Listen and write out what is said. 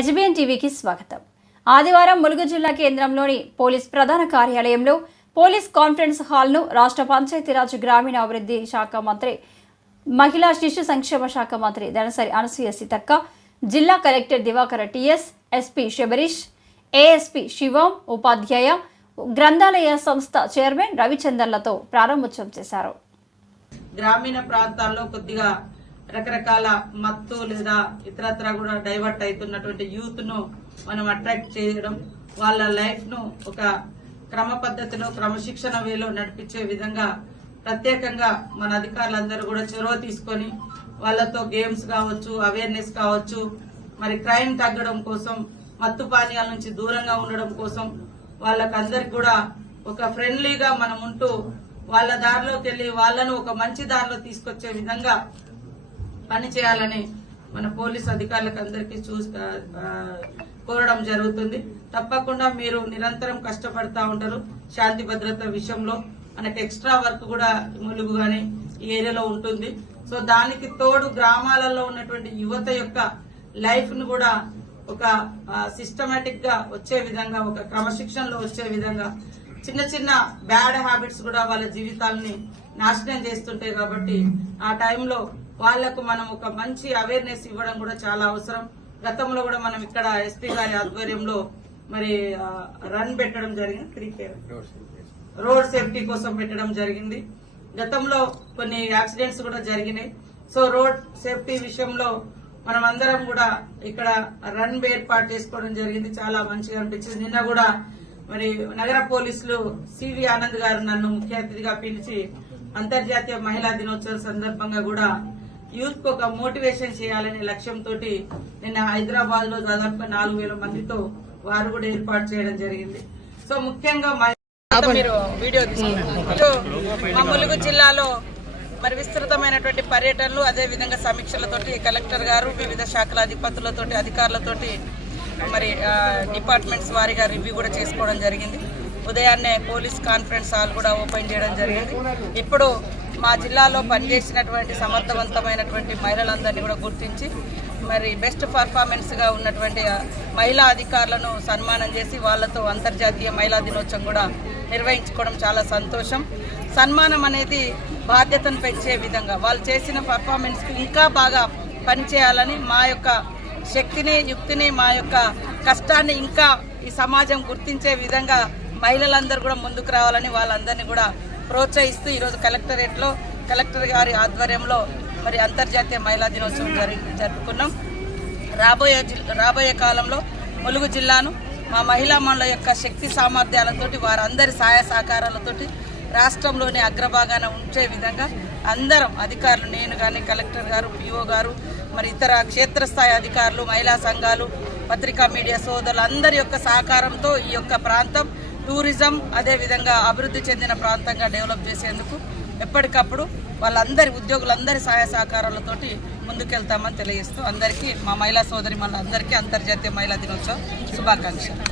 HBN టీవీకి స్వాగతం. ఆదివారం ములుగు జిల్లా కేంద్రంలోని పోలీస్ ప్రధాన కార్యాలయంలో పోలీస్ కాన్ఫరెన్స్ హాల్ను రాష్ట్ర పంచాయతీరాజ్ గ్రామీణాభివృద్ధి శాఖ మంత్రి, మహిళా శిశు సంక్షేమ శాఖ మంత్రి దనసరి అనసూయ సీతక్క, జిల్లా collector Divakar TS, SP Shabarish, ASP Shivam, ఉపాధ్యాయ గ్రంథాలయ సంస్థ చైర్మన్ రవిచందర్లతో ప్రారంభోత్సవం చేశారు. గ్రామీణ ప్రాంతాల్లో కొద్దిగా రకరకాల మత్తు లేదా ఇతరత్ర కూడా డైవర్ట్ అవుతున్నటువంటి యూత్ ను మనం అట్రాక్ట్ చేయడం, వాళ్ళ లైఫ్ ను ఒక క్రమ పద్ధతిలో క్రమశిక్షణ వేలో నడిపించే విధంగా ప్రత్యేకంగా మన అధికారులందరూ కూడా చొరవ తీసుకొని వాళ్ళతో గేమ్స్ కావచ్చు, అవేర్నెస్ కావచ్చు, మరి క్రైమ్ తగ్గడం కోసం, మత్తు పానీయాల నుంచి దూరంగా ఉండడం కోసం వాళ్ళకందరికి కూడా ఒక ఫ్రెండ్లీగా మనం ఉంటూ వాళ్ళ దారిలోకి వెళ్లి వాళ్ళను ఒక మంచి దారిలో తీసుకొచ్చే విధంగా పని చేయాలని మన పోలీస్ అధికారులకు అందరికీ కోరడం జరుగుతుంది. తప్పకుండా మీరు నిరంతరం కష్టపడతా ఉంటారు శాంతి భద్రత విషయంలో. మనకి ఎక్స్ట్రా వర్క్ కూడా ములుగు గాని ఈ ఏరియాలో ఉంటుంది. సో దానికి తోడు గ్రామాలలో ఉన్నటువంటి యువత యొక్క లైఫ్ ను కూడా ఒక సిస్టమేటిక్ గా వచ్చే విధంగా, ఒక క్రమశిక్షణలో వచ్చే విధంగా, చిన్న చిన్న బ్యాడ్ హ్యాబిట్స్ కూడా వాళ్ళ జీవితాలని నాశనం చేస్తుంటాయి. కాబట్టి ఆ టైంలో వాళ్లకు మనం ఒక మంచి అవేర్నెస్ ఇవ్వడం కూడా చాలా అవసరం. గతంలో కూడా మనం ఇక్కడ ఎస్పీ గారి ఆధ్వర్యంలో మరి రన్ పెట్టడం జరిగింది, రోడ్ సేఫ్టీ కోసం పెట్టడం జరిగింది. గతంలో కొన్ని యాక్సిడెంట్స్ కూడా జరిగినాయి. సో రోడ్ సేఫ్టీ విషయంలో మనం అందరం కూడా ఇక్కడ రన్ ఏర్పాటు చేసుకోవడం జరిగింది. చాలా మంచిగా అనిపించింది. నిన్న కూడా మరి నగర పోలీసులు సివి ఆనంద్ గారు నన్ను ముఖ్య అతిథిగా పిలిచి అంతర్జాతీయ మహిళా దినోత్సవం సందర్భంగా కూడా యూత్ కు ఒక మోటివేషన్ చేయాలనే లక్ష్యంతో నిన్న హైదరాబాద్ లో దాదాపు 4000 మందితో వారు కూడా ఏర్పాటు చేయడం జరిగింది. సో ముఖ్యంగా మీరు వీడియో మా ములుగు జిల్లాలో మరి విస్తృతమైనటువంటి పర్యటనలు, అదే విధంగా సమీక్షలతోటి కలెక్టర్ గారు వివిధ శాఖల అధిపతులతోటి అధికారులతోటి మరి డిపార్ట్మెంట్స్ వారీగా రివ్యూ కూడా చేసుకోవడం జరిగింది. ఉదయాన్నే పోలీస్ కాన్ఫరెన్స్ హాల్ కూడా ఓపెన్ చేయడం జరిగింది. ఇప్పుడు మా జిల్లాలో పనిచేసినటువంటి సమర్థవంతమైనటువంటి మహిళలందరినీ కూడా గుర్తించి మరి బెస్ట్ పర్ఫార్మెన్స్ గా ఉన్నటువంటి మహిళా అధికారులను సన్మానం చేసి వాళ్లతో అంతర్జాతీయ మహిళా దినోత్సవం కూడా నిర్వహించుకోవడం చాలా సంతోషం. సన్మానం అనేది బాధ్యతను పెంచే విధంగా వాళ్ళు చేసిన పర్ఫార్మెన్స్ కు ఇంకా బాగా పనిచేయాలని, మా యొక్క శక్తిని, యుక్తిని, మా యొక్క కష్టాన్ని ఇంకా ఈ సమాజం గుర్తించే విధంగా మహిళలందరూ కూడా ముందుకు రావాలని వాళ్ళందరినీ కూడా ప్రోత్సహిస్తూ ఈరోజు కలెక్టరేట్ లో కలెక్టర్ గారి ఆధ్వర్యంలో మరి అంతర్జాతీయ మహిళా దినోత్సవం జరుపుకున్నాం. రాబోయే కాలంలో ములుగు జిల్లాను మా మహిళా మండల యొక్క శక్తి సామర్థ్యాలతోటి, వారందరి సహాయ సహకారాలతోటి రాష్ట్రంలోని అగ్రభాగాన ఉంచే విధంగా అందరం అధికారులు, నేను కానీ, కలెక్టర్ గారు, పిఓ గారు, మరి ఇతర క్షేత్రస్థాయి అధికారులు, మహిళా సంఘాలు, పత్రికా మీడియా సోదరులు అందరి యొక్క సహకారంతో ఈ యొక్క ప్రాంతం టూరిజం అదేవిధంగా అభివృద్ధి చెందిన ప్రాంతంగా డెవలప్ చేసేందుకు ఎప్పటికప్పుడు వాళ్ళందరి ఉద్యోగులందరి సహాయ సహకారాలతోటి ముందుకెళ్తామని తెలియజేస్తూ అందరికీ, మా మహిళా సోదరి మనందరికీ అంతర్జాతీయ మహిళా దినోత్సవం శుభాకాంక్షలు.